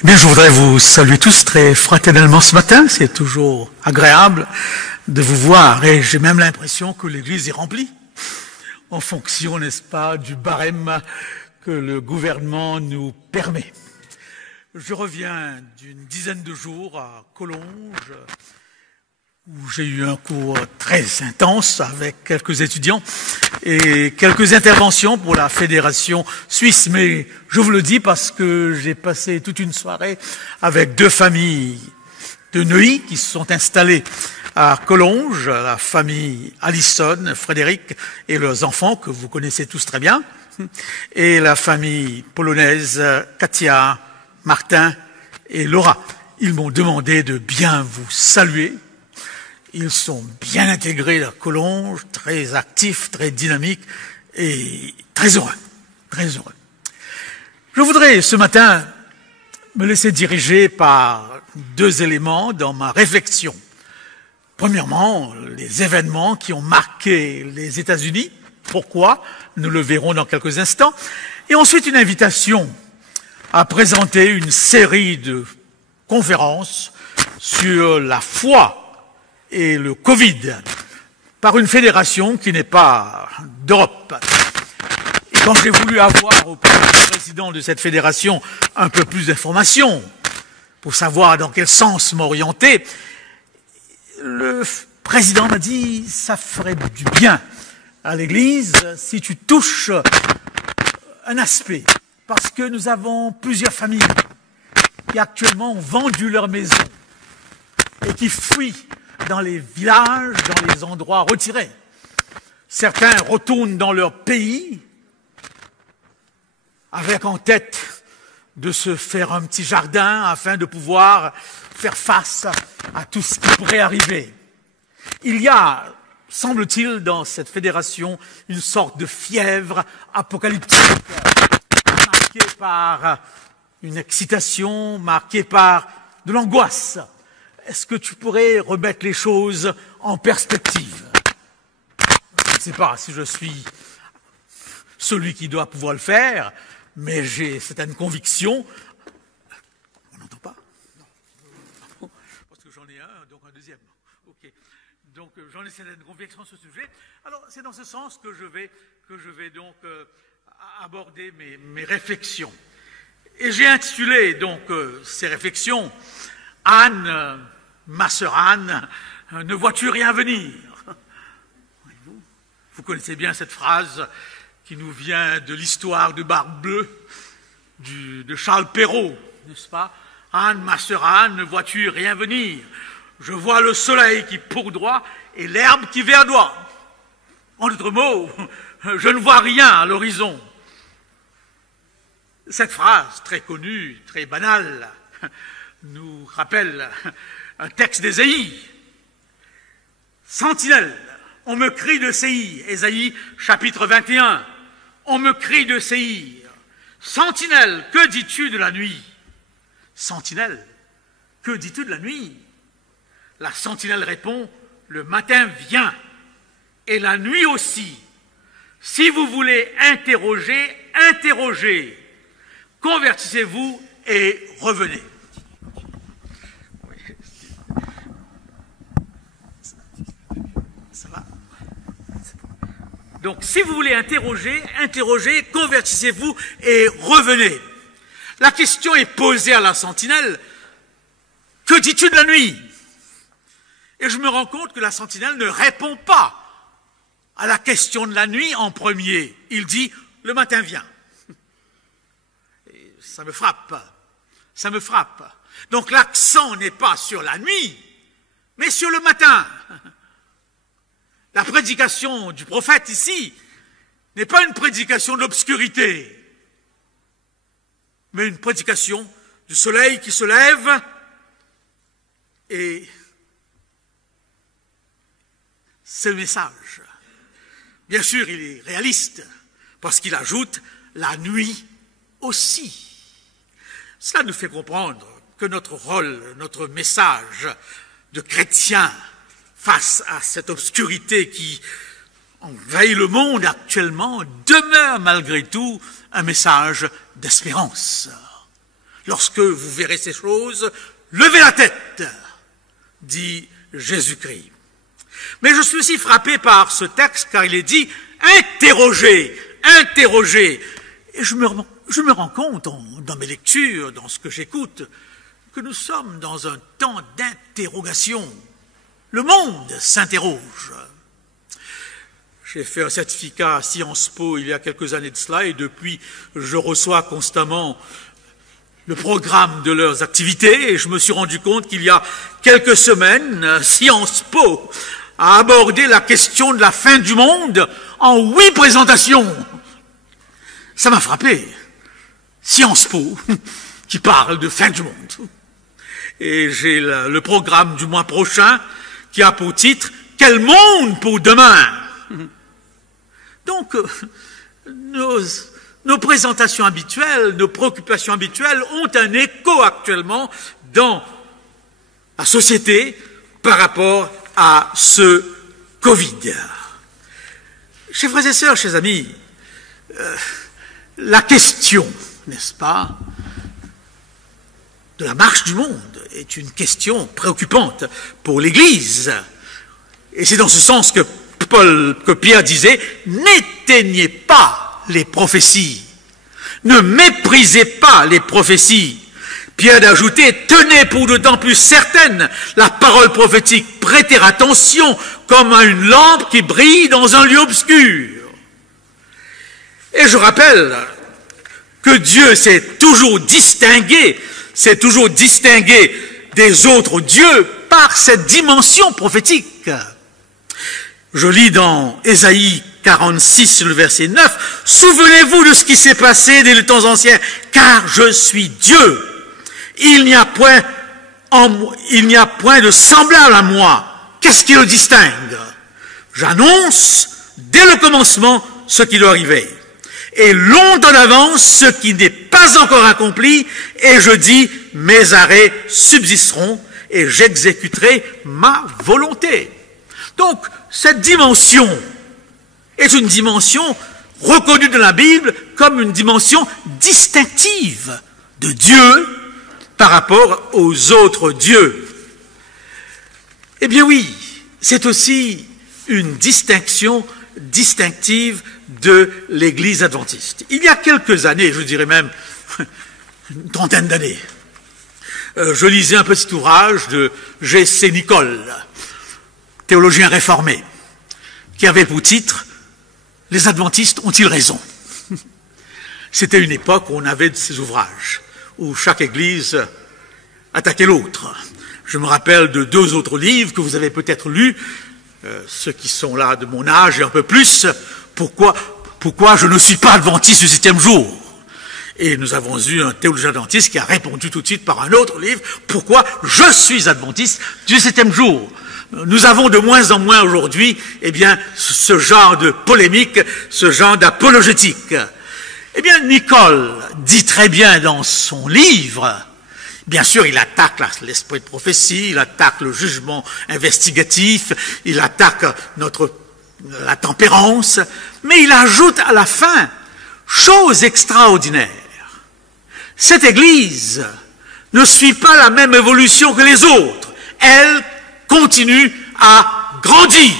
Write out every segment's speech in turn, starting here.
Eh bien, je voudrais vous saluer tous très fraternellement ce matin. C'est toujours agréable de vous voir et j'ai même l'impression que l'Église est remplie en fonction, n'est-ce pas, du barème que le gouvernement nous permet. Je reviens d'une dizaine de jours à Collonges où j'ai eu un cours très intense avec quelques étudiants et quelques interventions pour la Fédération suisse. Mais je vous le dis parce que j'ai passé toute une soirée avec deux familles de Neuilly qui se sont installées à Collonges, la famille Allison, Frédéric et leurs enfants que vous connaissez tous très bien, et la famille polonaise Katia, Martin et Laura. Ils m'ont demandé de bien vous saluer. Ils sont bien intégrés à Collonges, très actifs, très dynamiques et très heureux, très heureux. Je voudrais ce matin me laisser diriger par deux éléments dans ma réflexion. Premièrement, les événements qui ont marqué les États-Unis. Pourquoi? Nous le verrons dans quelques instants. Et ensuite, une invitation à présenter une série de conférences sur la foi et le Covid par une fédération qui n'est pas d'Europe. Et quand j'ai voulu avoir auprès du président de cette fédération un peu plus d'informations pour savoir dans quel sens m'orienter, le président m'a dit « ça ferait du bien à l'Église si tu touches un aspect ». Parce que nous avons plusieurs familles qui actuellement ont vendu leur maison et qui fuient dans les villages, dans les endroits retirés. Certains retournent dans leur pays avec en tête de se faire un petit jardin afin de pouvoir faire face à tout ce qui pourrait arriver. Il y a, semble-t-il, dans cette fédération, une sorte de fièvre apocalyptique marquée par une excitation, marquée par de l'angoisse. Est-ce que tu pourrais remettre les choses en perspective? Je ne sais pas si je suis celui qui doit pouvoir le faire, mais j'ai certaines convictions. On n'entend pas? Non. Parce que j'en ai un, donc un deuxième. Ok. Donc j'en ai certaines convictions sur ce sujet. Alors c'est dans ce sens que je vais donc aborder mes réflexions. Et j'ai intitulé donc ces réflexions Anne, ma sœur Anne, ne vois-tu rien venir? Vous connaissez bien cette phrase qui nous vient de l'histoire de Barbe Bleue de Charles Perrault, n'est-ce pas? Anne, ma sœur Anne, ne vois-tu rien venir? Je vois le soleil qui pourdoit et l'herbe qui verdoie. En d'autres mots, je ne vois rien à l'horizon. Cette phrase, très connue, très banale, nous rappelle un texte d'Ésaïe. Sentinelle, on me crie de Séir. Ésaïe, chapitre 21. On me crie de Séir. Sentinelle, que dis-tu de la nuit? Sentinelle, que dis-tu de la nuit? La sentinelle répond, le matin vient, et la nuit aussi. Si vous voulez interroger, interrogez. Convertissez-vous et revenez. Ça va? Donc, si vous voulez interroger, interrogez, convertissez-vous et revenez. La question est posée à la sentinelle. Que dis-tu de la nuit? Et je me rends compte que la sentinelle ne répond pas à la question de la nuit en premier. Il dit, le matin vient. Et ça me frappe. Ça me frappe. Donc l'accent n'est pas sur la nuit, mais sur le matin. La prédication du prophète ici n'est pas une prédication d'obscurité, mais une prédication du soleil qui se lève et ce message. Bien sûr, il est réaliste parce qu'il ajoute la nuit aussi. Cela nous fait comprendre que notre rôle, notre message de chrétien face à cette obscurité qui envahit le monde actuellement demeure malgré tout un message d'espérance. Lorsque vous verrez ces choses, levez la tête, dit Jésus-Christ. Mais je suis aussi frappé par ce texte car il est dit interrogez, interrogez. Et je me rends compte dans mes lectures, dans ce que j'écoute, que nous sommes dans un temps d'interrogation. Le monde s'interroge. J'ai fait un certificat à Sciences Po il y a quelques années de cela et depuis, je reçois constamment le programme de leurs activités et je me suis rendu compte qu'il y a quelques semaines, Sciences Po a abordé la question de la fin du monde en 8 présentations. Ça m'a frappé. Sciences Po qui parle de fin du monde. Et j'ai le programme du mois prochain qui a pour titre « Quel monde pour demain ?» Donc, nos présentations habituelles, nos préoccupations habituelles ont un écho actuellement dans la société par rapport à ce Covid. Chers frères et sœurs, chers amis, la question, n'est-ce pas, de la marche du monde est une question préoccupante pour l'Église. Et c'est dans ce sens que Pierre disait, n'éteignez pas les prophéties, ne méprisez pas les prophéties. Pierre d'ajouter, tenez pour d'autant plus certaine la parole prophétique, prêtez attention comme à une lampe qui brille dans un lieu obscur. Et je rappelle que Dieu s'est toujours distingué des autres dieux par cette dimension prophétique. Je lis dans Ésaïe 46, le verset 9, « Souvenez-vous de ce qui s'est passé dès les temps anciens, car je suis Dieu. Il n'y a point de semblable à moi. Qu'est-ce qui le distingue? J'annonce dès le commencement ce qui doit arriver. Et longtemps d'avance ce qui n'est pas encore accompli, et je dis, mes arrêts subsisteront, et j'exécuterai ma volonté. » Donc, cette dimension est une dimension reconnue dans la Bible comme une dimension distinctive de Dieu par rapport aux autres dieux. Eh bien oui, c'est aussi une distinction distinctive de l'Église adventiste. Il y a quelques années, je dirais même une trentaine d'années, je lisais un petit ouvrage de G.C. Nicole, théologien réformé, qui avait pour titre « Les adventistes ont-ils raison ?» C'était une époque où on avait de ces ouvrages, où chaque église attaquait l'autre. Je me rappelle de 2 autres livres que vous avez peut-être lus, ceux qui sont là de mon âge et un peu plus, pourquoi je ne suis pas adventiste du 7e jour. Et nous avons eu un théologien adventiste qui a répondu tout de suite par un autre livre, pourquoi je suis adventiste du 7e jour. Nous avons de moins en moins aujourd'hui, eh bien, ce genre de polémique, ce genre d'apologétique. Eh bien, Nicole dit très bien dans son livre, bien sûr, il attaque l'esprit de prophétie, il attaque le jugement investigatif, il attaque la tempérance, mais il ajoute à la fin, chose extraordinaire, cette Église ne suit pas la même évolution que les autres, elle continue à grandir.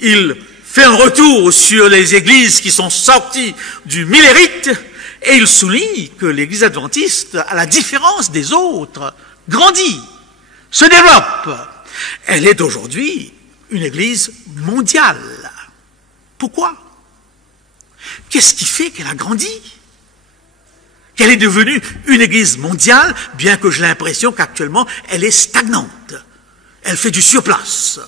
Il fait un retour sur les églises qui sont sorties du millérite et il souligne que l'église adventiste, à la différence des autres, grandit, se développe. Elle est aujourd'hui une église mondiale. Pourquoi? Qu'est-ce qui fait qu'elle a grandi? Qu'elle est devenue une église mondiale, bien que j'ai l'impression qu'actuellement, elle est stagnante. Elle fait du surplace,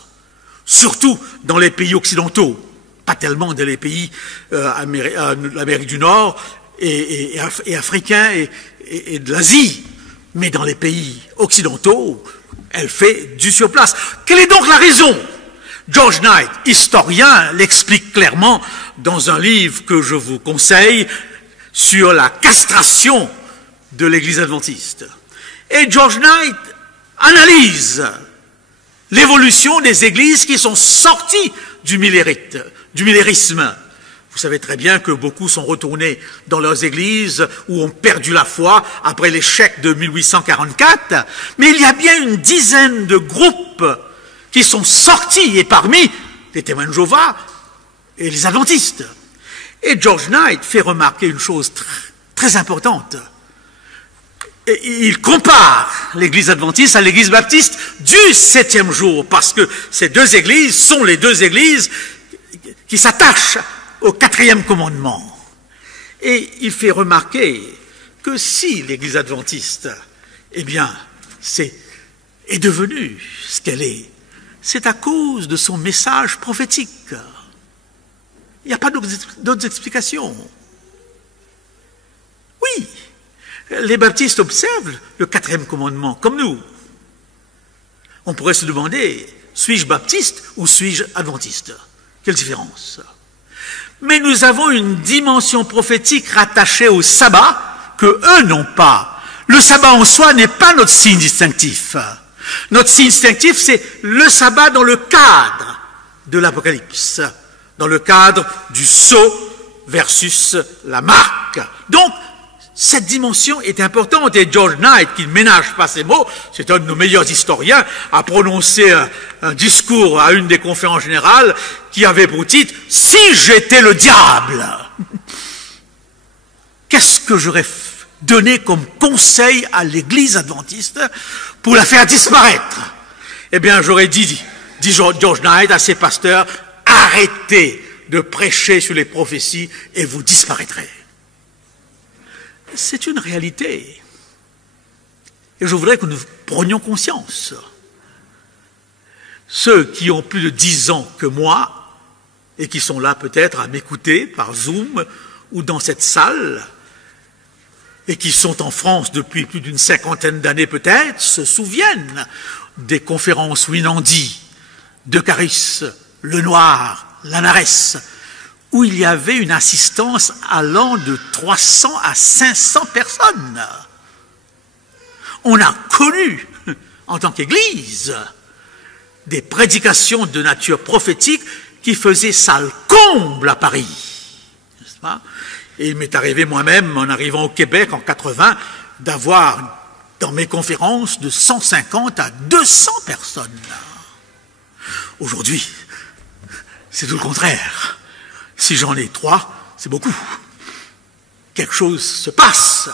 surtout dans les pays occidentaux, pas tellement dans les pays l'Amérique du Nord et africains et de l'Asie, mais dans les pays occidentaux, elle fait du surplace. Quelle est donc la raison? George Knight, historien, l'explique clairement dans un livre que je vous conseille, sur la castration de l'Église adventiste. Et George Knight analyse l'évolution des églises qui sont sorties du millérisme. Vous savez très bien que beaucoup sont retournés dans leurs églises ou ont perdu la foi après l'échec de 1844, mais il y a bien une dizaine de groupes qui sont sortis, et parmi les témoins de Jéhovah et les adventistes. Et George Knight fait remarquer une chose très importante. Et il compare l'église adventiste à l'église baptiste du 7e jour, parce que ces deux églises sont les deux églises qui s'attachent au 4e commandement. Et il fait remarquer que si l'église adventiste, eh bien, est devenue ce qu'elle est, c'est à cause de son message prophétique. Il n'y a pas d'autres explications. Oui, les baptistes observent le 4e commandement, comme nous. On pourrait se demander, suis-je baptiste ou suis-je adventiste? Quelle différence? Mais nous avons une dimension prophétique rattachée au sabbat que eux n'ont pas. Le sabbat en soi n'est pas notre signe distinctif. Notre signe distinctif, c'est le sabbat dans le cadre de l'Apocalypse, dans le cadre du sceau versus la marque. Donc, cette dimension est importante, et George Knight, qui ne ménage pas ses mots, c'est un de nos meilleurs historiens, a prononcé un discours à une des conférences générales qui avait pour titre « Si j'étais le diable !» Qu'est-ce que j'aurais donné comme conseil à l'église adventiste pour la faire disparaître? Eh bien, j'aurais dit George Knight à ses pasteurs, arrêtez de prêcher sur les prophéties et vous disparaîtrez. C'est une réalité. Et je voudrais que nous prenions conscience. Ceux qui ont plus de 10 ans que moi, et qui sont là peut-être à m'écouter par Zoom ou dans cette salle, et qui sont en France depuis plus d'une 50aine d'années peut-être, se souviennent des conférences Winandi, de Caris, Lenoir, Lanares, où il y avait une assistance allant de 300 à 500 personnes. On a connu, en tant qu'Église, des prédications de nature prophétique qui faisaient salle comble à Paris. N'est-ce pas? Et il m'est arrivé moi-même, en arrivant au Québec en 80, d'avoir dans mes conférences de 150 à 200 personnes. Aujourd'hui, c'est tout le contraire. Si j'en ai 3, c'est beaucoup. Quelque chose se passe.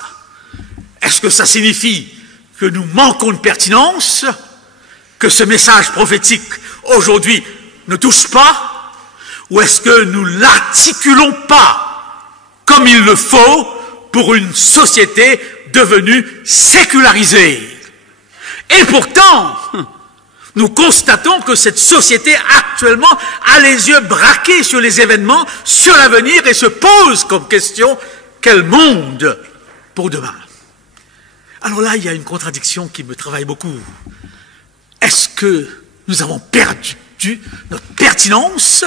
Est-ce que ça signifie que nous manquons de pertinence, que ce message prophétique aujourd'hui ne touche pas, ou est-ce que nous ne l'articulons pas comme il le faut pour une société devenue sécularisée? Et pourtant, nous constatons que cette société actuellement a les yeux braqués sur les événements, sur l'avenir, et se pose comme question, quel monde pour demain? Alors là, il y a une contradiction qui me travaille beaucoup. Est-ce que nous avons perdu notre pertinence,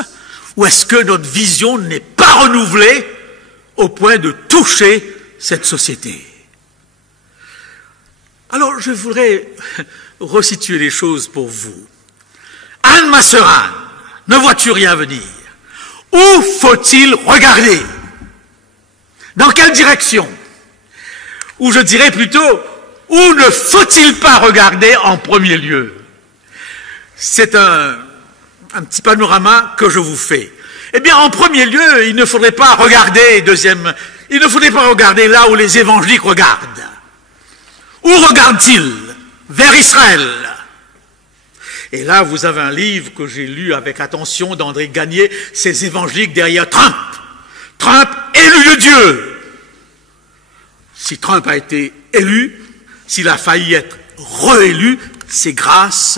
ou est-ce que notre vision n'est pas renouvelée au point de toucher cette société? Alors, je voudrais resituer les choses pour vous. Anne Masseran, ne vois-tu rien venir? Où faut-il regarder? Dans quelle direction? Ou je dirais plutôt, où ne faut-il pas regarder en premier lieu? C'est un petit panorama que je vous fais. Eh bien, en premier lieu, il ne faudrait pas regarder, il ne faudrait pas regarder là où les évangéliques regardent. Où regardent-ils? Vers Israël. Et là, vous avez un livre que j'ai lu avec attention d'André Gagné, ces évangéliques derrière Trump. Trump, élu de Dieu. Si Trump a été élu, s'il a failli être réélu, c'est grâce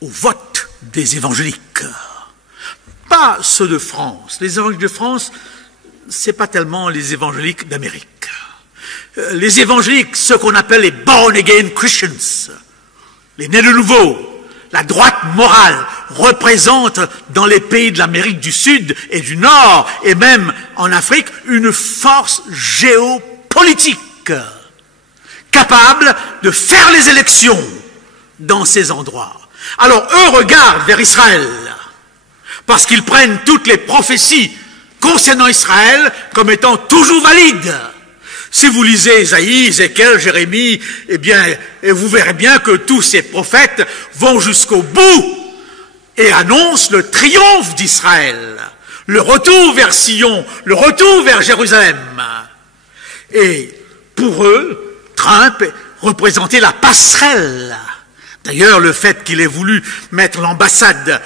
au vote des évangéliques. Pas ceux de France. Les évangéliques de France, c'est pas tellement les évangéliques d'Amérique. Les évangéliques, ceux qu'on appelle les born-again Christians, les nés de nouveau, la droite morale, représentent dans les pays de l'Amérique du Sud et du Nord, et même en Afrique, une force géopolitique capable de faire les élections dans ces endroits. Alors eux regardent vers Israël, parce qu'ils prennent toutes les prophéties concernant Israël comme étant toujours valide. Si vous lisez Isaïe, Ézéchiel, Jérémie, eh bien, vous verrez bien que tous ces prophètes vont jusqu'au bout et annoncent le triomphe d'Israël, le retour vers Sion, le retour vers Jérusalem. Et pour eux, Trump représentait la passerelle. D'ailleurs, le fait qu'il ait voulu mettre l'ambassade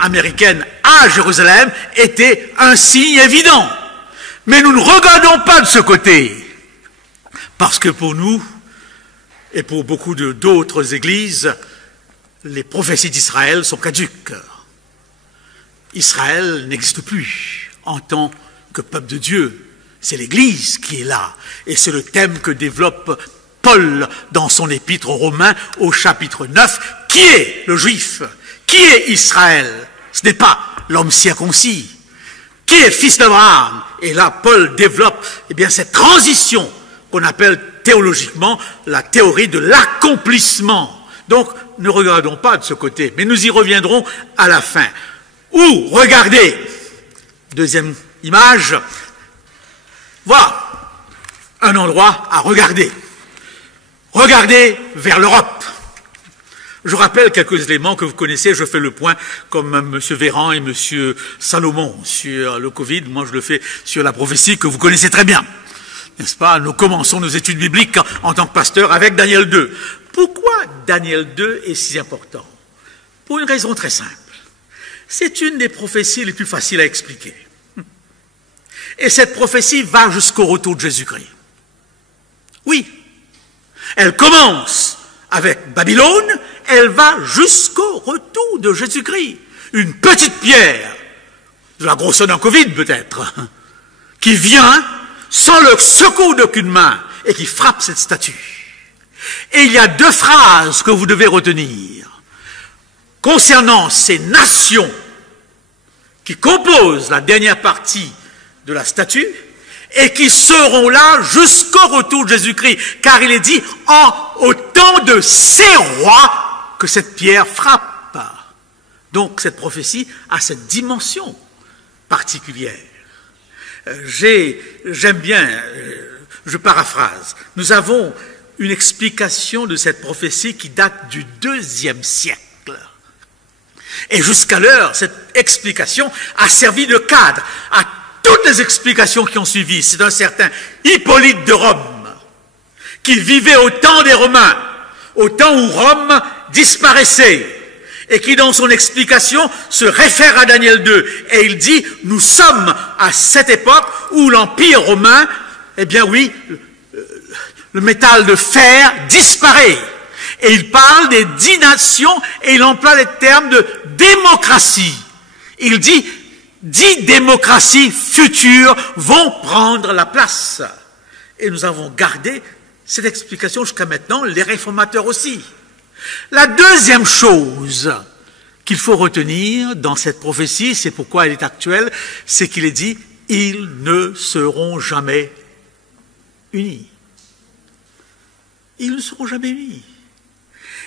américaine à Jérusalem était un signe évident. Mais nous ne regardons pas de ce côté. Parce que pour nous, et pour beaucoup d'autres églises, les prophéties d'Israël sont caduques. Israël n'existe plus en tant que peuple de Dieu. C'est l'Église qui est là. Et c'est le thème que développe Paul dans son épître aux Romains au chapitre 9. Qui est le Juif? Qui est Israël? Ce n'est pas l'homme circoncis. Qui est fils d'Abraham? Et là, Paul développe cette transition qu'on appelle théologiquement la théorie de l'accomplissement. Donc, ne regardons pas de ce côté, mais nous y reviendrons à la fin. Ou, regardez, deuxième image, voilà un endroit à regarder. Regardez vers l'Europe. Je rappelle quelques éléments que vous connaissez, je fais le point comme M. Véran et M. Salomon sur le Covid. Moi, je le fais sur la prophétie que vous connaissez très bien. N'est-ce pas? Nous commençons nos études bibliques en tant que pasteur avec Daniel 2. Pourquoi Daniel 2 est si important? Pour une raison très simple. C'est une des prophéties les plus faciles à expliquer. Et cette prophétie va jusqu'au retour de Jésus-Christ. Oui. Elle commence avec Babylone, elle va jusqu'au retour de Jésus-Christ. Une petite pierre, de la grosseur d'un Covid peut-être, qui vient sans le secours d'aucune main et qui frappe cette statue. Et il y a deux phrases que vous devez retenir concernant ces nations qui composent la dernière partie de la statue et qui seront là jusqu'au retour de Jésus-Christ, car il est dit au temps de ces rois que cette pierre frappe. Donc cette prophétie a cette dimension particulière. J'aime bien, je paraphrase, nous avons une explication de cette prophétie qui date du IIe siècle. Et jusqu'à l'heure, cette explication a servi de cadre à toutes les explications qui ont suivi. C'est un certain Hippolyte de Rome, qui vivait au temps des Romains, au temps où Rome disparaissait, et qui dans son explication se réfère à Daniel 2. Et il dit, nous sommes à cette époque où l'Empire romain, eh bien oui, le métal de fer disparaît. Et il parle des 10 nations et il emploie les termes de démocratie. Il dit, 10 démocraties futures vont prendre la place. Et nous avons gardé cette explication jusqu'à maintenant, les réformateurs aussi. La deuxième chose qu'il faut retenir dans cette prophétie, c'est pourquoi elle est actuelle, c'est qu'il est dit, ils ne seront jamais unis. Ils ne seront jamais unis.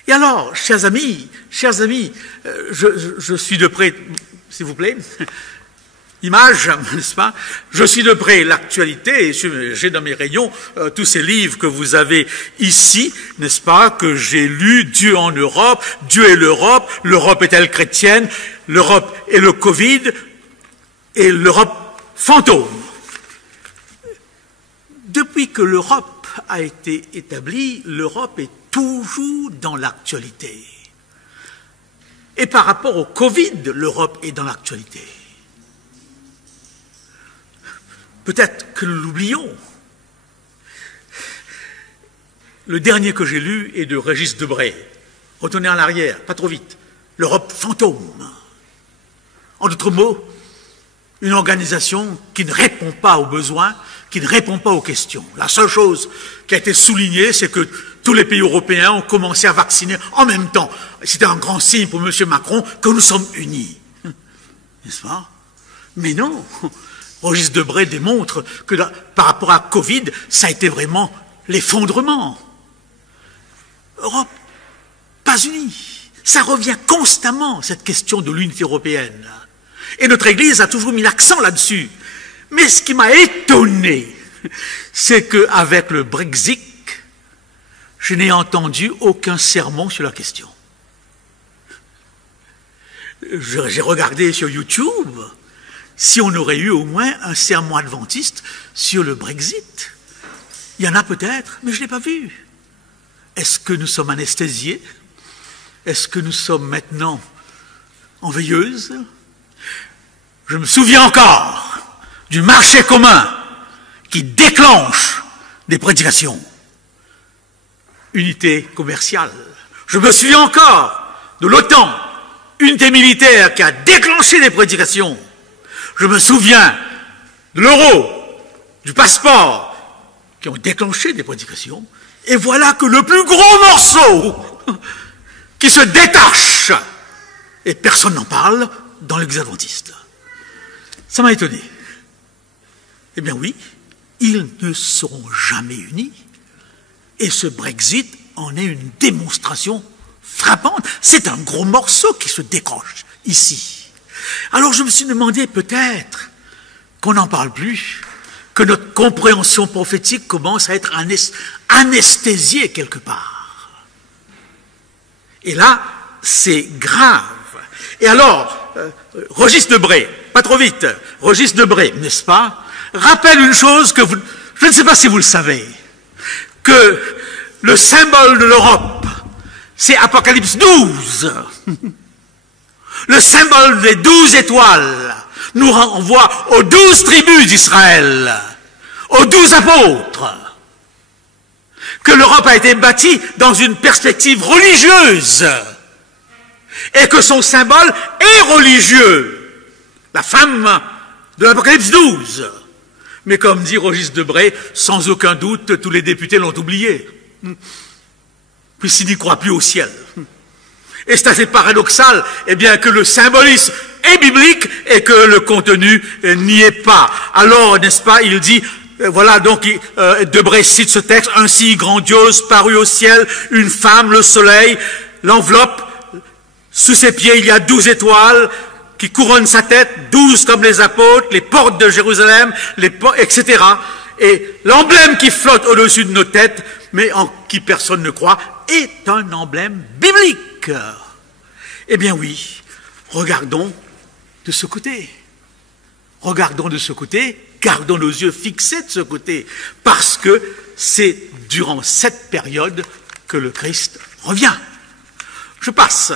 Et alors, chers amis, je suis de près, s'il vous plaît, image, n'est-ce pas? Je suis de près l'actualité, j'ai dans mes rayons tous ces livres que vous avez ici, n'est-ce pas, que j'ai lus, Dieu en Europe, Dieu et l'Europe, l'Europe est-elle chrétienne, l'Europe et le Covid, et l'Europe fantôme. Depuis que l'Europe a été établie, l'Europe est toujours dans l'actualité. Et par rapport au Covid, l'Europe est dans l'actualité. Peut-être que nous l'oublions. Le dernier que j'ai lu est de Régis Debray. Retournez en arrière, pas trop vite. L'Europe fantôme. En d'autres mots, une organisation qui ne répond pas aux besoins, qui ne répond pas aux questions. La seule chose qui a été soulignée, c'est que tous les pays européens ont commencé à vacciner en même temps. C'était un grand signe pour M. Macron que nous sommes unis. N'est-ce pas? Mais non. Régis Debray démontre que par rapport à Covid, ça a été vraiment l'effondrement. Europe, pas unie. Ça revient constamment, cette question de l'unité européenne. Et notre Église a toujours mis l'accent là-dessus. Mais ce qui m'a étonné, c'est qu'avec le Brexit, je n'ai entendu aucun sermon sur la question. J'ai regardé sur YouTube si on aurait eu au moins un sermon adventiste sur le Brexit. Il y en a peut-être, mais je ne l'ai pas vu. Est-ce que nous sommes anesthésiés? Est-ce que nous sommes maintenant en veilleuse? Je me souviens encore du marché commun qui déclenche des prédications. Unité commerciale. Je me souviens encore de l'OTAN, unité militaire qui a déclenché des prédications. Je me souviens de l'euro, du passeport, qui ont déclenché des prédications. Et voilà que le plus gros morceau qui se détache, et personne n'en parle, dans l'Église adventiste. Ça m'a étonné. Eh bien oui, ils ne seront jamais unis. Et ce Brexit en est une démonstration frappante. C'est un gros morceau qui se décroche ici. Alors je me suis demandé peut-être qu'on n'en parle plus, que notre compréhension prophétique commence à être anesthésiée quelque part. Et là, c'est grave. Et alors, Régis Debray, pas trop vite, Régis Debray, n'est-ce pas, rappelle une chose que je ne sais pas si vous le savez, que le symbole de l'Europe, c'est Apocalypse 12. Le symbole des 12 étoiles nous renvoie aux 12 tribus d'Israël, aux 12 apôtres. Que l'Europe a été bâtie dans une perspective religieuse et que son symbole est religieux. La femme de l'Apocalypse 12. Mais comme dit Régis Debray, sans aucun doute, tous les députés l'ont oublié. Puisqu'ils n'y croient plus au ciel. Et c'est assez paradoxal, eh bien, que le symbolisme est biblique et que le contenu n'y est pas. Alors, n'est-ce pas, il dit, voilà, donc, Debray cite ce texte, ainsi grandiose parut au ciel une femme, le soleil, l'enveloppe, sous ses pieds il y a 12 étoiles, qui couronnent sa tête, 12 comme les apôtres, les portes de Jérusalem, etc. Et l'emblème qui flotte au-dessus de nos têtes, mais en qui personne ne croit, est un emblème biblique. Eh bien oui, regardons de ce côté. Regardons de ce côté, gardons nos yeux fixés de ce côté, parce que c'est durant cette période que le Christ revient. Je passe.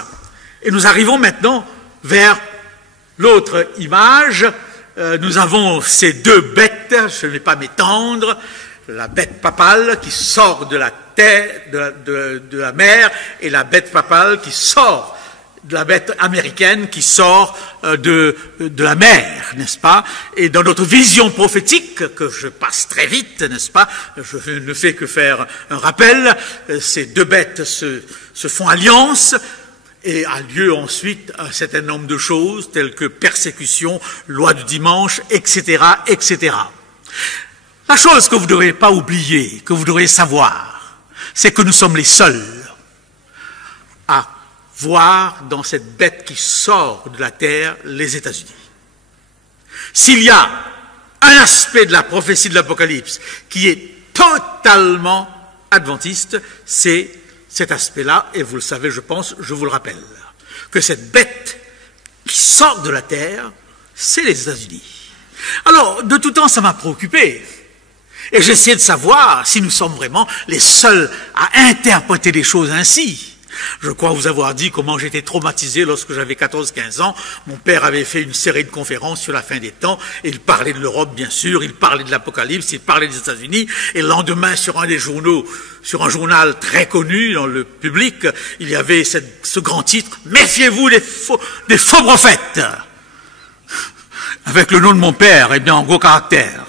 Et nous arrivons maintenant vers l'autre image. Nous avons ces deux bêtes, je ne vais pas m'étendre, la bête papale qui sort de la terre, de la mer, et la bête papale qui sort de la bête américaine qui sort de la mer, n'est-ce pas? Et dans notre vision prophétique, que je passe très vite, n'est-ce pas? Je ne fais que faire un rappel, ces deux bêtes se font alliance, et a lieu ensuite un certain nombre de choses, telles que persécution, loi du dimanche, etc., etc. La chose que vous ne devrez pas oublier, que vous devrez savoir, c'est que nous sommes les seuls à voir dans cette bête qui sort de la terre les États-Unis. S'il y a un aspect de la prophétie de l'Apocalypse qui est totalement adventiste, c'est cet aspect-là, et vous le savez, je pense, je vous le rappelle, que cette bête qui sort de la terre, c'est les États-Unis. Alors, de tout temps, ça m'a préoccupé. Et j'essayais de savoir si nous sommes vraiment les seuls à interpréter les choses ainsi. Je crois vous avoir dit comment j'étais traumatisé lorsque j'avais 14-15 ans. Mon père avait fait une série de conférences sur la fin des temps. Et il parlait de l'Europe, bien sûr, il parlait de l'Apocalypse, il parlait des États-Unis. Et le lendemain, sur un des journaux, sur un journal très connu dans le public, il y avait ce grand titre, « Méfiez-vous des faux prophètes !» Avec le nom de mon père, et bien en gros caractère.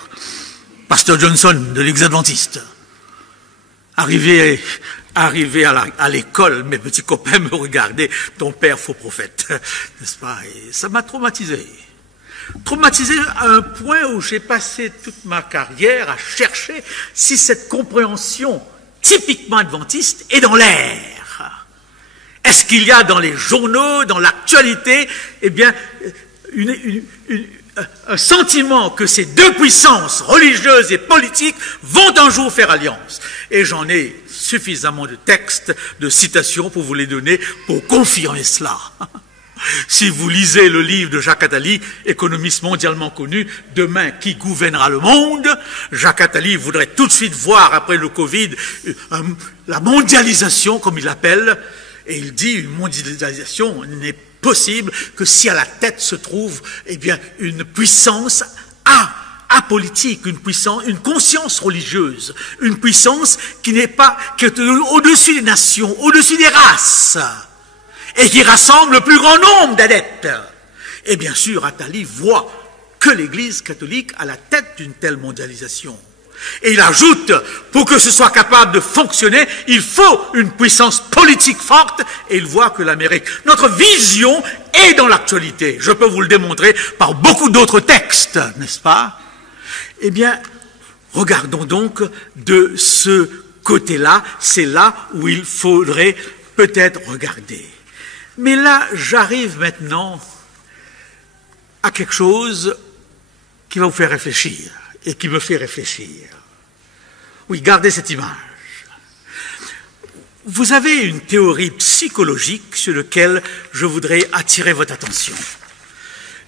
Pasteur Johnson de l'Église adventiste. Arrivé à l'école, mes petits copains me regardaient, ton père faux prophète, n'est-ce pas? Et ça m'a traumatisé. Traumatisé à un point où j'ai passé toute ma carrière à chercher si cette compréhension typiquement adventiste est dans l'air. Est-ce qu'il y a dans les journaux, dans l'actualité, eh bien, un sentiment que ces deux puissances, religieuses et politiques, vont un jour faire alliance. Et j'en ai suffisamment de textes, de citations pour vous les donner, pour confirmer cela. Si vous lisez le livre de Jacques Attali, économiste mondialement connu, Demain, qui gouvernera le monde, Jacques Attali voudrait tout de suite voir, après le Covid, la mondialisation, comme il l'appelle, et il dit une mondialisation n'est possible que si à la tête se trouve, eh bien, une puissance apolitique, une conscience religieuse, une puissance qui n'est pas, qui est au-dessus des nations, au-dessus des races, et qui rassemble le plus grand nombre d'adeptes. Et bien sûr, Attali voit que l'Église catholique à la tête d'une telle mondialisation. Et il ajoute, pour que ce soit capable de fonctionner, il faut une puissance politique forte, et il voit que l'Amérique, notre vision est dans l'actualité. Je peux vous le démontrer par beaucoup d'autres textes, n'est-ce pas? Eh bien, regardons donc de ce côté-là, c'est là où il faudrait peut-être regarder. Mais là, j'arrive maintenant à quelque chose qui va vous faire réfléchir, et qui me fait réfléchir. Oui, gardez cette image. Vous avez une théorie psychologique sur laquelle je voudrais attirer votre attention.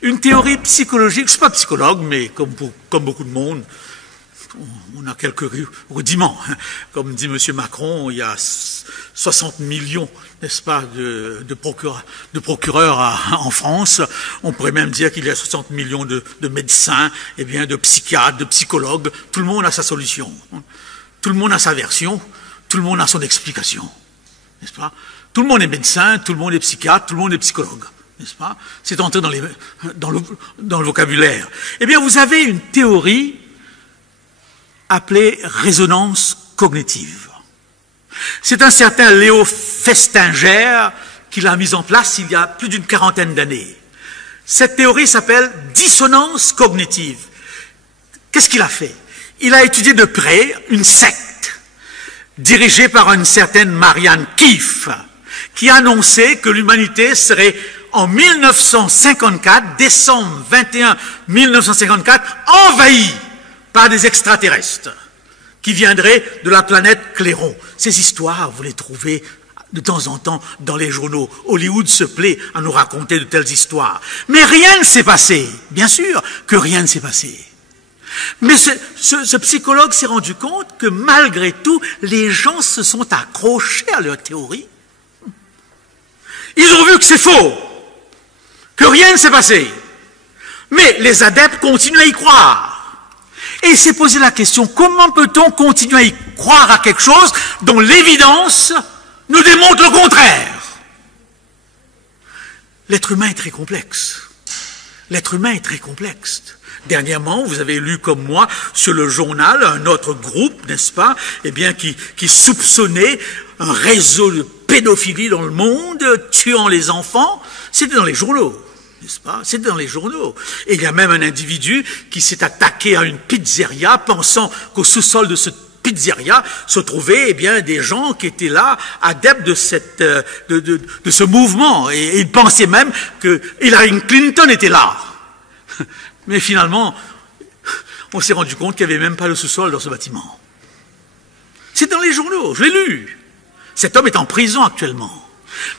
Une théorie psychologique, je ne suis pas psychologue, mais comme beaucoup de monde, on a quelques rudiments. Comme dit M. Macron, il y a 60 millions, n'est-ce pas, de procureurs en France. On pourrait même dire qu'il y a 60 millions de médecins, eh bien, de psychiatres, de psychologues. Tout le monde a sa solution. Tout le monde a sa version. Tout le monde a son explication. N'est-ce pas? Tout le monde est médecin, tout le monde est psychiatre, tout le monde est psychologue. N'est-ce pas? C'est entré dans le vocabulaire. Eh bien, vous avez une théorie appelée résonance cognitive. C'est un certain Léo Festinger qui l'a mise en place il y a plus d'une quarantaine d'années. Cette théorie s'appelle dissonance cognitive. Qu'est-ce qu'il a fait? Il a étudié de près une secte dirigée par une certaine Marianne Keefe qui annonçait que l'humanité serait en 1954, décembre 21 1954, envahie par des extraterrestres qui viendraient de la planète Clairon. Ces histoires, vous les trouvez de temps en temps dans les journaux. Hollywood se plaît à nous raconter de telles histoires. Mais rien ne s'est passé. Bien sûr que rien ne s'est passé. Mais ce psychologue s'est rendu compte que malgré tout, les gens se sont accrochés à leur théorie. Ils ont vu que c'est faux, que rien ne s'est passé. Mais les adeptes continuent à y croire. Et il s'est posé la question, comment peut-on continuer à y croire à quelque chose dont l'évidence nous démontre le contraire? L'être humain est très complexe. L'être humain est très complexe. Dernièrement, vous avez lu comme moi sur le journal un autre groupe, n'est-ce pas, eh bien, qui soupçonnait un réseau de pédophilie dans le monde, tuant les enfants. C'était dans les journaux. N'est-ce pas? C'est dans les journaux. Et il y a même un individu qui s'est attaqué à une pizzeria, pensant qu'au sous-sol de cette pizzeria se trouvaient eh bien des gens qui étaient là, adeptes de ce mouvement. Et il pensait même que Hillary Clinton était là. Mais finalement, on s'est rendu compte qu'il n'y avait même pas le sous-sol dans ce bâtiment. C'est dans les journaux, je l'ai lu. Cet homme est en prison actuellement.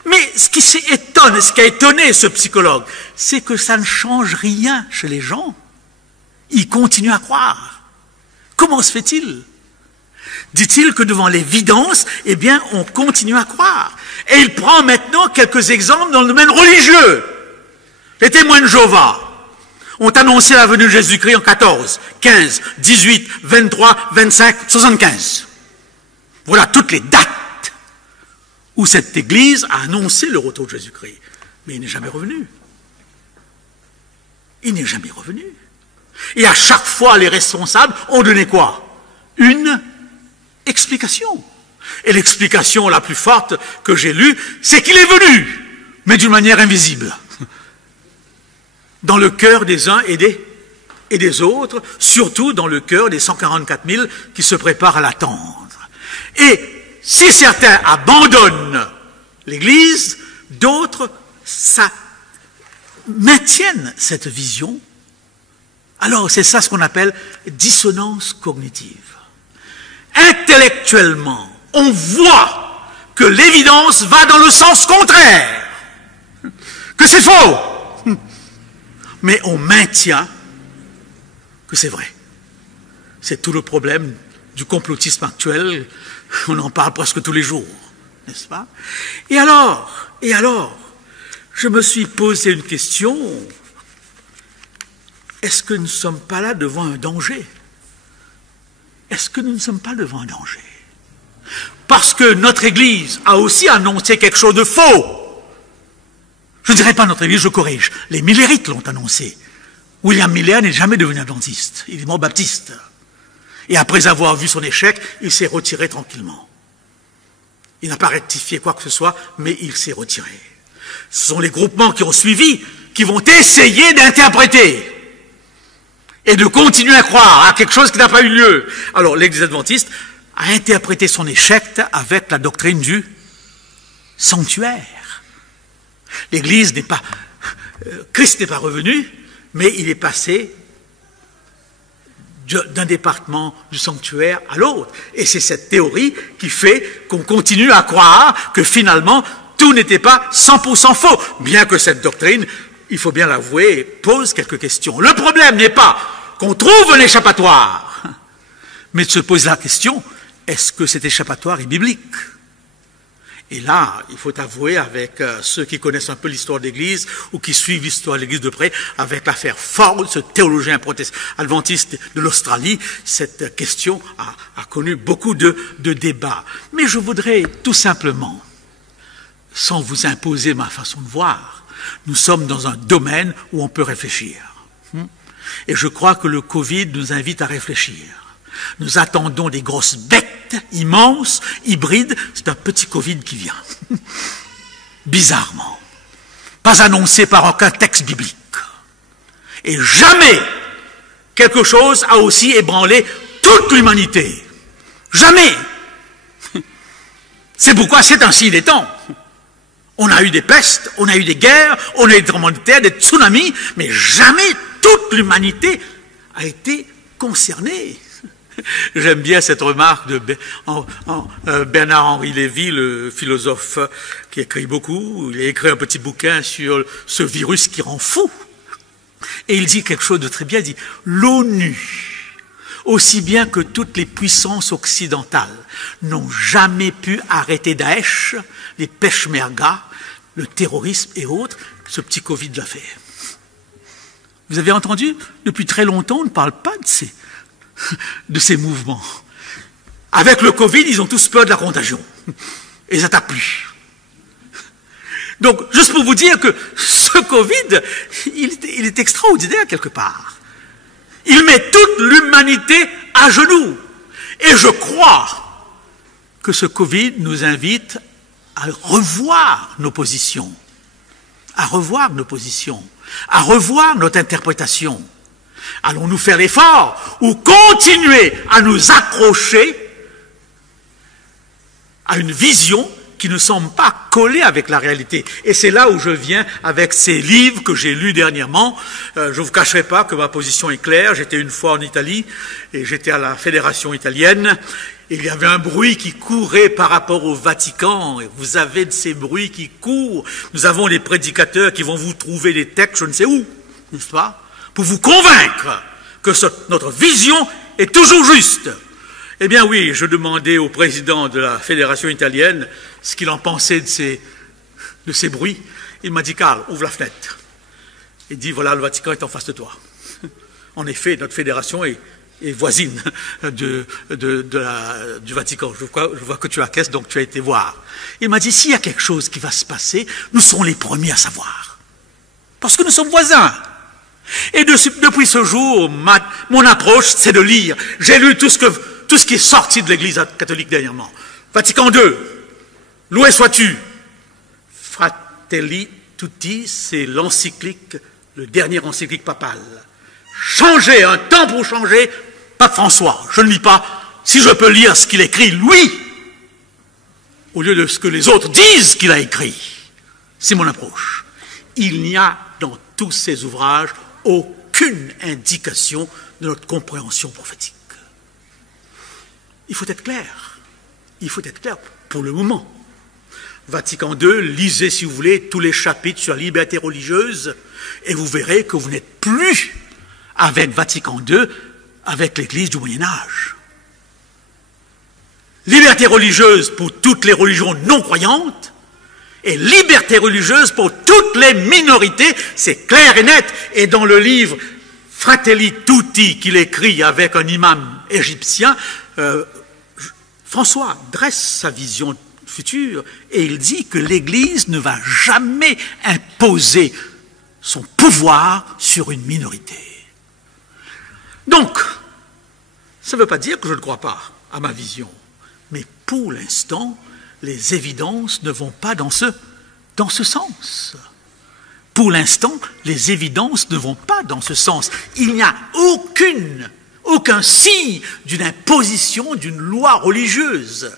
Mais ce qui a étonné ce psychologue, c'est que ça ne change rien chez les gens. Ils continuent à croire. Comment se fait-il? Dit-il que devant l'évidence, eh bien, on continue à croire. Et il prend maintenant quelques exemples dans le domaine religieux. Les témoins de Jéhovah ont annoncé la venue de Jésus-Christ en 14, 15, 18, 23, 25, 75. Voilà toutes les dates où cette Église a annoncé le retour de Jésus-Christ. Mais il n'est jamais revenu. Il n'est jamais revenu. Et à chaque fois, les responsables ont donné quoi? Une explication. Et l'explication la plus forte que j'ai lue, c'est qu'il est venu, mais d'une manière invisible. Dans le cœur des uns et des autres, surtout dans le cœur des 144 000 qui se préparent à l'attendre. Et si certains abandonnent l'Église, d'autres maintiennent cette vision Alors, c'est ça ce qu'on appelle dissonance cognitive. Intellectuellement, on voit que l'évidence va dans le sens contraire, que c'est faux, mais on maintient que c'est vrai. C'est tout le problème du complotisme actuel, on en parle presque tous les jours, n'est-ce pas? Et alors, je me suis posé une question, est-ce que nous ne sommes pas là devant un danger? Est-ce que nous ne sommes pas devant un danger? Parce que notre Église a aussi annoncé quelque chose de faux. Je ne dirais pas notre Église, je corrige. Les Millérites l'ont annoncé. William Miller n'est jamais devenu adventiste. Il est mort baptiste. Et après avoir vu son échec, il s'est retiré tranquillement. Il n'a pas rectifié quoi que ce soit, mais il s'est retiré. Ce sont les groupements qui ont suivi qui vont essayer d'interpréter et de continuer à croire à quelque chose qui n'a pas eu lieu. Alors, l'Église adventiste a interprété son échec avec la doctrine du sanctuaire. L'Église n'est pas... Christ n'est pas revenu, mais il est passé d'un département du sanctuaire à l'autre. Et c'est cette théorie qui fait qu'on continue à croire que finalement, tout n'était pas 100% faux, bien que cette doctrine, il faut bien l'avouer, pose quelques questions. Le problème n'est pas qu'on trouve un échappatoire, mais de se poser la question, est-ce que cet échappatoire est biblique? Et là, il faut avouer avec ceux qui connaissent un peu l'histoire de l'Église ou qui suivent l'histoire de l'Église de près, avec l'affaire Ford, ce théologien adventiste de l'Australie, cette question a connu beaucoup de débats. Mais je voudrais tout simplement, sans vous imposer ma façon de voir, nous sommes dans un domaine où on peut réfléchir. Et je crois que le Covid nous invite à réfléchir. Nous attendons des grosses bêtes immenses, hybrides. C'est un petit Covid qui vient. Bizarrement. Pas annoncé par aucun texte biblique. Et jamais quelque chose a aussi ébranlé toute l'humanité. Jamais. C'est pourquoi c'est ainsi des temps. On a eu des pestes, on a eu des guerres, on a eu des tremblements de terre, des tsunamis, mais jamais toute l'humanité a été concernée. J'aime bien cette remarque de Bernard-Henri Lévy, le philosophe qui écrit beaucoup. Il a écrit un petit bouquin sur ce virus qui rend fou. Et il dit quelque chose de très bien, il dit « L'ONU, aussi bien que toutes les puissances occidentales, n'ont jamais pu arrêter Daesh, les Peshmerga, le terrorisme et autres. Ce petit Covid l'a fait. » Vous avez entendu? Depuis très longtemps, on ne parle pas de ces mouvements. Avec le Covid, ils ont tous peur de la contagion. Et ils n'attaquent plus. Donc, juste pour vous dire que ce Covid, il est extraordinaire quelque part. Il met toute l'humanité à genoux. Et je crois que ce Covid nous invite à revoir nos positions. À revoir nos positions. À revoir notre interprétation. Allons-nous faire l'effort ou continuer à nous accrocher à une vision qui ne semble pas coller avec la réalité? Et c'est là où je viens avec ces livres que j'ai lus dernièrement. Je ne vous cacherai pas que ma position est claire. J'étais une fois en Italie et j'étais à la Fédération italienne. Il y avait un bruit qui courait par rapport au Vatican. Et vous avez de ces bruits qui courent. Nous avons des prédicateurs qui vont vous trouver des textes, je ne sais où, n'est-ce pas, pour vous convaincre que notre vision est toujours juste. Eh bien oui, je demandais au président de la Fédération italienne ce qu'il en pensait de ces bruits. Il m'a dit, Karl, ouvre la fenêtre. Il dit, voilà, le Vatican est en face de toi. En effet, notre fédération est voisine du Vatican. Je vois que tu acquiesces, donc tu as été voir. Il m'a dit, s'il y a quelque chose qui va se passer, nous serons les premiers à savoir. Parce que nous sommes voisins. Et depuis ce jour, mon approche, c'est de lire. J'ai lu tout ce qui est sorti de l'Église catholique dernièrement. Vatican II, loué sois-tu. Fratelli Tutti, c'est l'encyclique, le dernier encyclique papal. Changer, un temps pour changer, Pape François. Je ne lis pas, si je peux lire ce qu'il écrit, lui, au lieu de ce que les autres disent qu'il a écrit. C'est mon approche. Il n'y a dans tous ces ouvrages aucune indication de notre compréhension prophétique. Il faut être clair. Il faut être clair pour le moment. Vatican II, lisez si vous voulez tous les chapitres sur la liberté religieuse et vous verrez que vous n'êtes plus avec Vatican II, avec l'Église du Moyen-Âge. Liberté religieuse pour toutes les religions non croyantes et liberté religieuse pour toutes les minorités, c'est clair et net. Et dans le livre Fratelli Tutti qu'il écrit avec un imam égyptien, François dresse sa vision future et il dit que l'Église ne va jamais imposer son pouvoir sur une minorité. Donc, ça ne veut pas dire que je ne crois pas à ma vision, mais pour l'instant, les évidences ne vont pas dans ce sens. Pour l'instant, les évidences ne vont pas dans ce sens. Il n'y a aucun signe d'une imposition d'une loi religieuse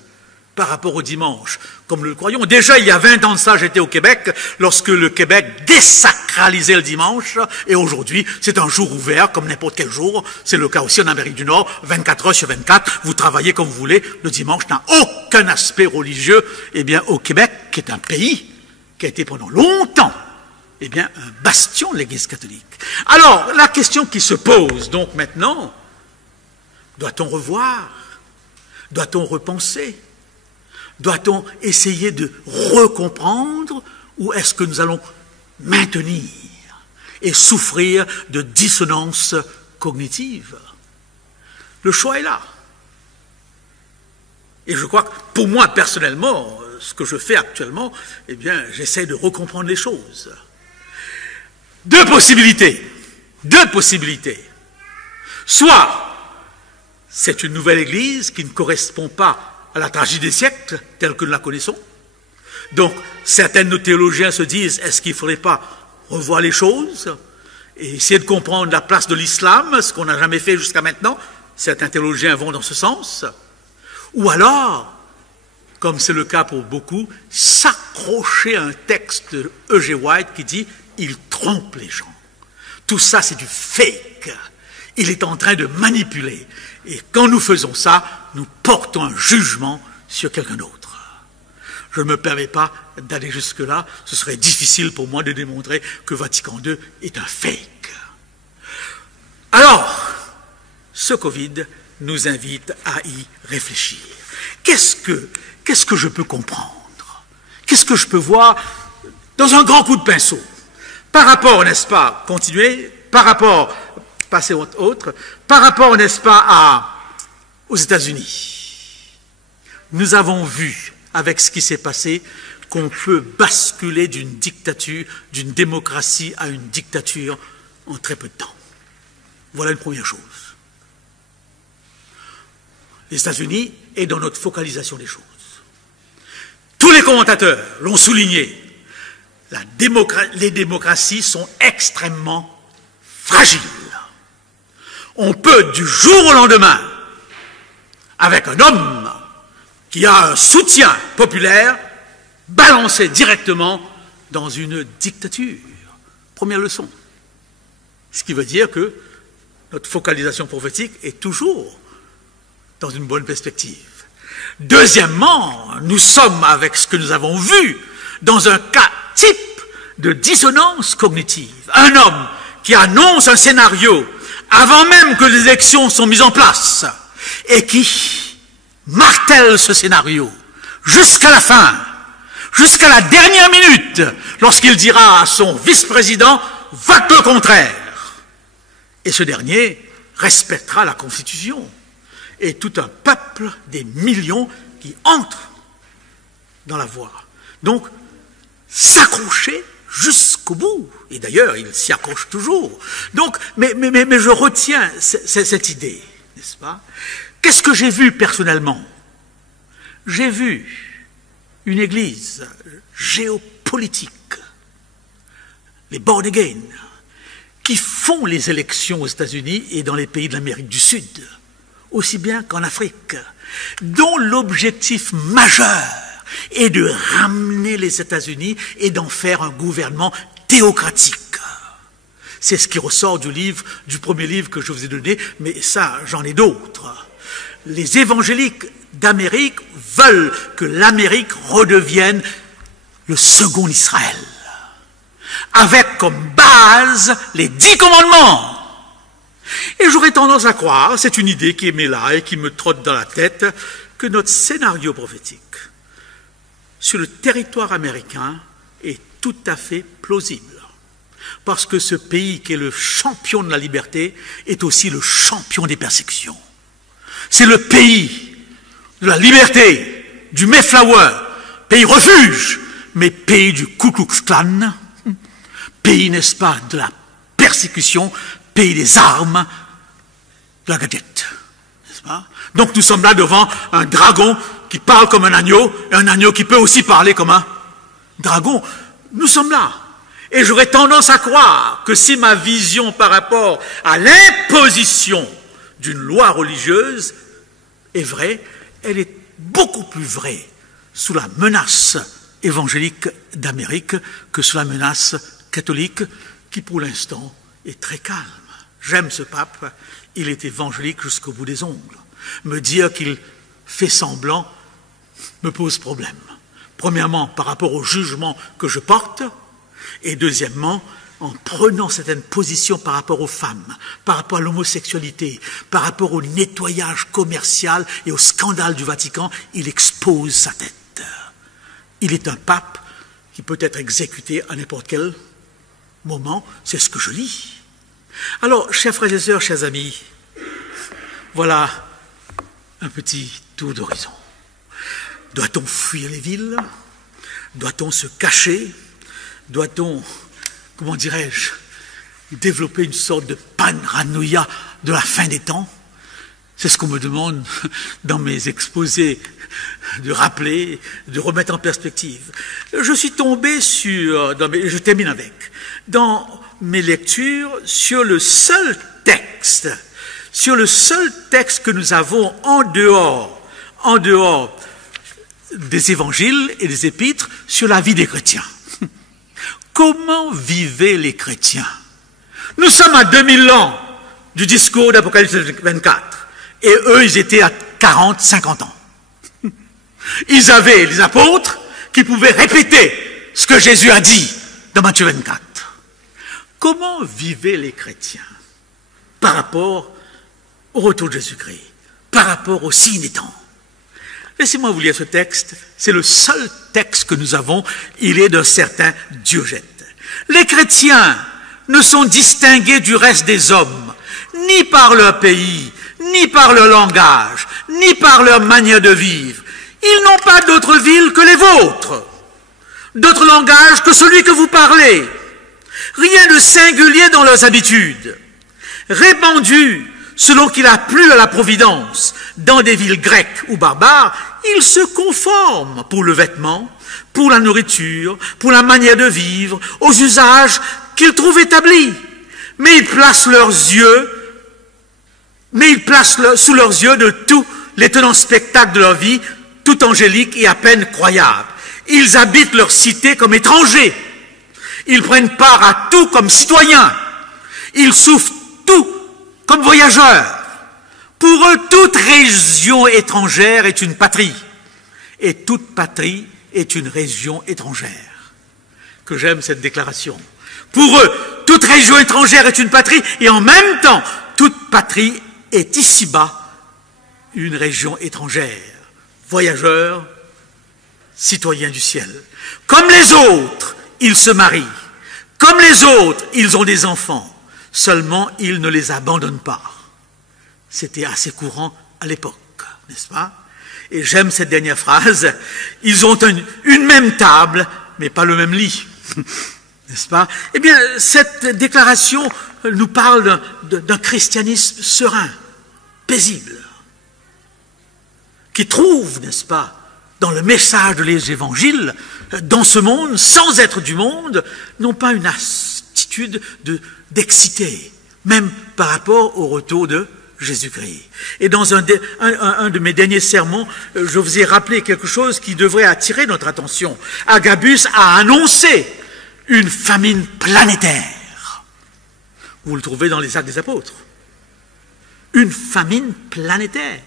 par rapport au dimanche, comme nous le croyons. Déjà, il y a 20 ans de ça, j'étais au Québec, lorsque le Québec désacralisait le dimanche, et aujourd'hui, c'est un jour ouvert, comme n'importe quel jour. C'est le cas aussi en Amérique du Nord, 24 heures sur 24, vous travaillez comme vous voulez, le dimanche n'a aucun aspect religieux. Eh bien, au Québec, qui est un pays qui a été pendant longtemps, eh bien, un bastion de l'Église catholique. Alors, la question qui se pose, donc maintenant, doit-on revoir? Doit-on repenser? Doit-on essayer de recomprendre ou est-ce que nous allons maintenir et souffrir de dissonance cognitive? Le choix est là. Et je crois que pour moi, personnellement, ce que je fais actuellement, eh bien, j'essaie de recomprendre les choses. Deux possibilités. Soit c'est une nouvelle Église qui ne correspond pas à la tragédie des siècles, telle que nous la connaissons. Donc, certains de nos théologiens se disent, est-ce qu'il ne faudrait pas revoir les choses et essayer de comprendre la place de l'islam, ce qu'on n'a jamais fait jusqu'à maintenant? Certains théologiens vont dans ce sens. Ou alors, comme c'est le cas pour beaucoup, s'accrocher à un texte de E.G. White qui dit « il trompe les gens ». Tout ça, c'est du fake. Il est en train de manipuler. Et quand nous faisons ça, nous portons un jugement sur quelqu'un d'autre. Je ne me permets pas d'aller jusque-là. Ce serait difficile pour moi de démontrer que Vatican II est un fake. Alors, ce Covid nous invite à y réfléchir. Qu'est-ce que je peux comprendre? Qu'est-ce que je peux voir dans un grand coup de pinceau? Par rapport, n'est-ce pas, continuer, par rapport, passer autre, par rapport, n'est-ce pas, aux États-Unis. Nous avons vu, avec ce qui s'est passé, qu'on peut basculer d'une dictature, d'une démocratie à une dictature en très peu de temps. Voilà une première chose. Les États-Unis est dans notre focalisation des choses. Tous les commentateurs l'ont souligné. Les démocraties sont extrêmement fragiles. On peut, du jour au lendemain, avec un homme qui a un soutien populaire, balancer directement dans une dictature. Première leçon. Ce qui veut dire que notre focalisation prophétique est toujours dans une bonne perspective. Deuxièmement, nous sommes, avec ce que nous avons vu, dans un cas type de dissonance cognitive. Un homme qui annonce un scénario avant même que les élections soient mises en place et qui martèle ce scénario jusqu'à la fin, jusqu'à la dernière minute, lorsqu'il dira à son vice-président « vote le contraire ». Et ce dernier respectera la Constitution. Et tout un peuple, des millions, qui entrent dans la voie. Donc, s'accrocher jusqu'au bout. Et d'ailleurs, il s'y accroche toujours. Donc, mais je retiens cette idée, n'est-ce pas? Qu'est-ce que j'ai vu personnellement? J'ai vu une église géopolitique, les born again, qui font les élections aux États-Unis et dans les pays de l'Amérique du Sud, aussi bien qu'en Afrique, dont l'objectif majeur est de ramener les États-Unis et d'en faire un gouvernement théocratique. C'est ce qui ressort du premier livre que je vous ai donné, mais ça, j'en ai d'autres. Les évangéliques d'Amérique veulent que l'Amérique redevienne le second Israël, avec comme base les 10 commandements. Et j'aurais tendance à croire, c'est une idée qui est là et qui me trotte dans la tête, que notre scénario prophétique sur le territoire américain est tout à fait plausible. Parce que ce pays qui est le champion de la liberté est aussi le champion des persécutions. C'est le pays de la liberté, du Mayflower, pays refuge, mais pays du Ku Klux Klan, pays, n'est-ce pas, de la persécution, pays des armes, de la gadget, n'est-ce pas? Donc nous sommes là devant un dragon qui parle comme un agneau, et un agneau qui peut aussi parler comme un dragon. Nous sommes là. Et j'aurais tendance à croire que si ma vision par rapport à l'imposition d'une loi religieuse est vraie, elle est beaucoup plus vraie sous la menace évangélique d'Amérique que sous la menace catholique qui pour l'instant est très calme. J'aime ce pape, il est évangélique jusqu'au bout des ongles. Me dire qu'il fait semblant me pose problème. Premièrement, par rapport au jugement que je porte, et deuxièmement, en prenant certaines positions par rapport aux femmes, par rapport à l'homosexualité, par rapport au nettoyage commercial et au scandale du Vatican, il expose sa tête. Il est un pape qui peut être exécuté à n'importe quel moment, c'est ce que je lis. Alors, chers frères et sœurs, chers amis, voilà un petit tour d'horizon. Doit-on fuir les villes? Doit-on se cacher? Doit-on, comment dirais-je, développer une sorte de paranoïa de la fin des temps? C'est ce qu'on me demande dans mes exposés, de rappeler, de remettre en perspective. Je suis tombé je termine avec, dans mes lectures, sur le seul texte que nous avons en dehors des évangiles et des épîtres, sur la vie des chrétiens. Comment vivaient les chrétiens? Nous sommes à 2000 ans du discours d'Apocalypse 24. Et eux, ils étaient à 40, 50 ans. Ils avaient les apôtres qui pouvaient répéter ce que Jésus a dit dans Matthieu 24. Comment vivaient les chrétiens par rapport au retour de Jésus-Christ, par rapport au signe des temps? Laissez-moi vous lire ce texte. C'est le seul texte que nous avons. Il est d'un certain Diogène. Les chrétiens ne sont distingués du reste des hommes, ni par leur pays, ni par leur langage, ni par leur manière de vivre. Ils n'ont pas d'autre ville que les vôtres, d'autre langage que celui que vous parlez. Rien de singulier dans leurs habitudes. Répandus selon qu'il a plu à la providence dans des villes grecques ou barbares, ils se conforment pour le vêtement, pour la nourriture, pour la manière de vivre, aux usages qu'ils trouvent établis. Mais ils placent sous leurs yeux de tous les tenants spectacles de leur vie, tout angélique et à peine croyable. Ils habitent leur cité comme étrangers. Ils prennent part à tout comme citoyens. Ils souffrent tout comme voyageurs. Pour eux, toute région étrangère est une patrie. Et toute patrie est une région étrangère. Que j'aime cette déclaration. Pour eux, toute région étrangère est une patrie, et en même temps, toute patrie est ici-bas une région étrangère. Voyageurs, citoyens du ciel. Comme les autres, ils se marient. Comme les autres, ils ont des enfants. Seulement, ils ne les abandonnent pas. C'était assez courant à l'époque, n'est-ce pas? Et j'aime cette dernière phrase. Ils ont une même table, mais pas le même lit. N'est-ce pas? Eh bien, cette déclaration nous parle d'un christianisme serein, paisible, qui trouve, n'est-ce pas, dans le message des évangiles, dans ce monde, sans être du monde, non pas une attitude d'excité, même par rapport au retour de Jésus-Christ. Et dans un de mes derniers sermons, je vous ai rappelé quelque chose qui devrait attirer notre attention. Agabus a annoncé une famine planétaire. Vous le trouvez dans les Actes des Apôtres. Une famine planétaire.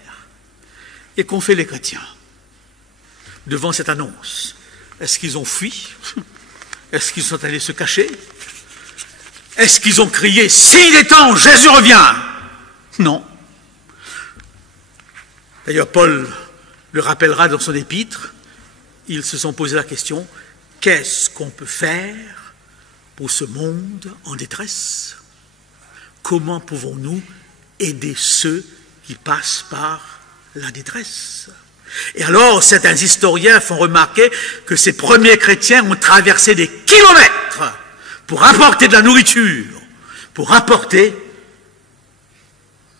Et qu'ont fait les chrétiens devant cette annonce? Est-ce qu'ils ont fui? Est-ce qu'ils sont allés se cacher? Est-ce qu'ils ont crié « S'il est temps, Jésus revient !» Non. D'ailleurs, Paul le rappellera dans son épître. Ils se sont posé la question « Qu'est-ce qu'on peut faire pour ce monde en détresse? Comment pouvons-nous aider ceux qui passent par la détresse ?» Et alors, certains historiens font remarquer que ces premiers chrétiens ont traversé des kilomètres pour apporter de la nourriture, pour apporter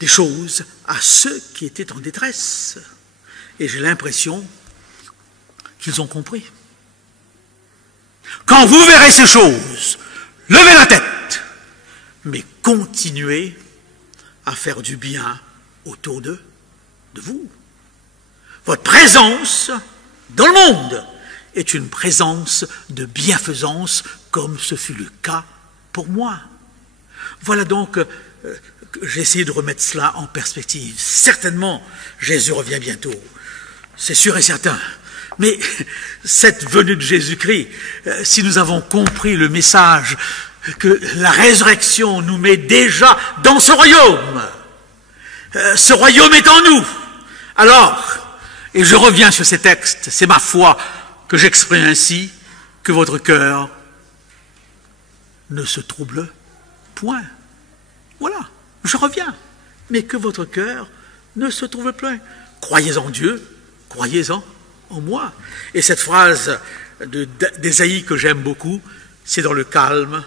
des choses à ceux qui étaient en détresse. Et j'ai l'impression qu'ils ont compris. Quand vous verrez ces choses, levez la tête, mais continuez à faire du bien autour de vous. Votre présence dans le monde est une présence de bienfaisance, comme ce fut le cas pour moi. Voilà donc que j'ai essayé de remettre cela en perspective. Certainement, Jésus revient bientôt, c'est sûr et certain. Mais cette venue de Jésus-Christ, si nous avons compris le message que la résurrection nous met déjà dans ce royaume est en nous, alors, et je reviens sur ces textes, c'est ma foi que j'exprime ainsi, que votre cœur ne se trouble point. Voilà, je reviens, mais que votre cœur ne se trouble point. Croyez en Dieu, croyez-en en moi. Et cette phrase d'Ésaïe que j'aime beaucoup, c'est dans le calme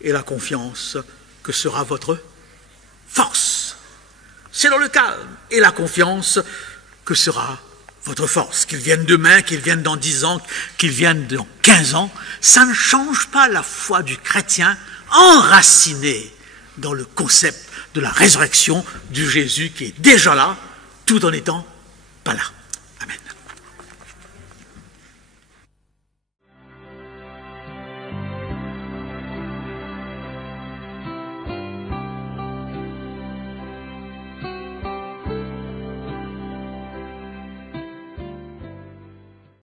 et la confiance que sera votre force. C'est dans le calme et la confiance que sera votre force. Qu'il vienne demain, qu'il vienne dans 10 ans, qu'il vienne dans 15 ans, ça ne change pas la foi du chrétien enraciné dans le concept de la résurrection du Jésus qui est déjà là, tout en n'étant pas là.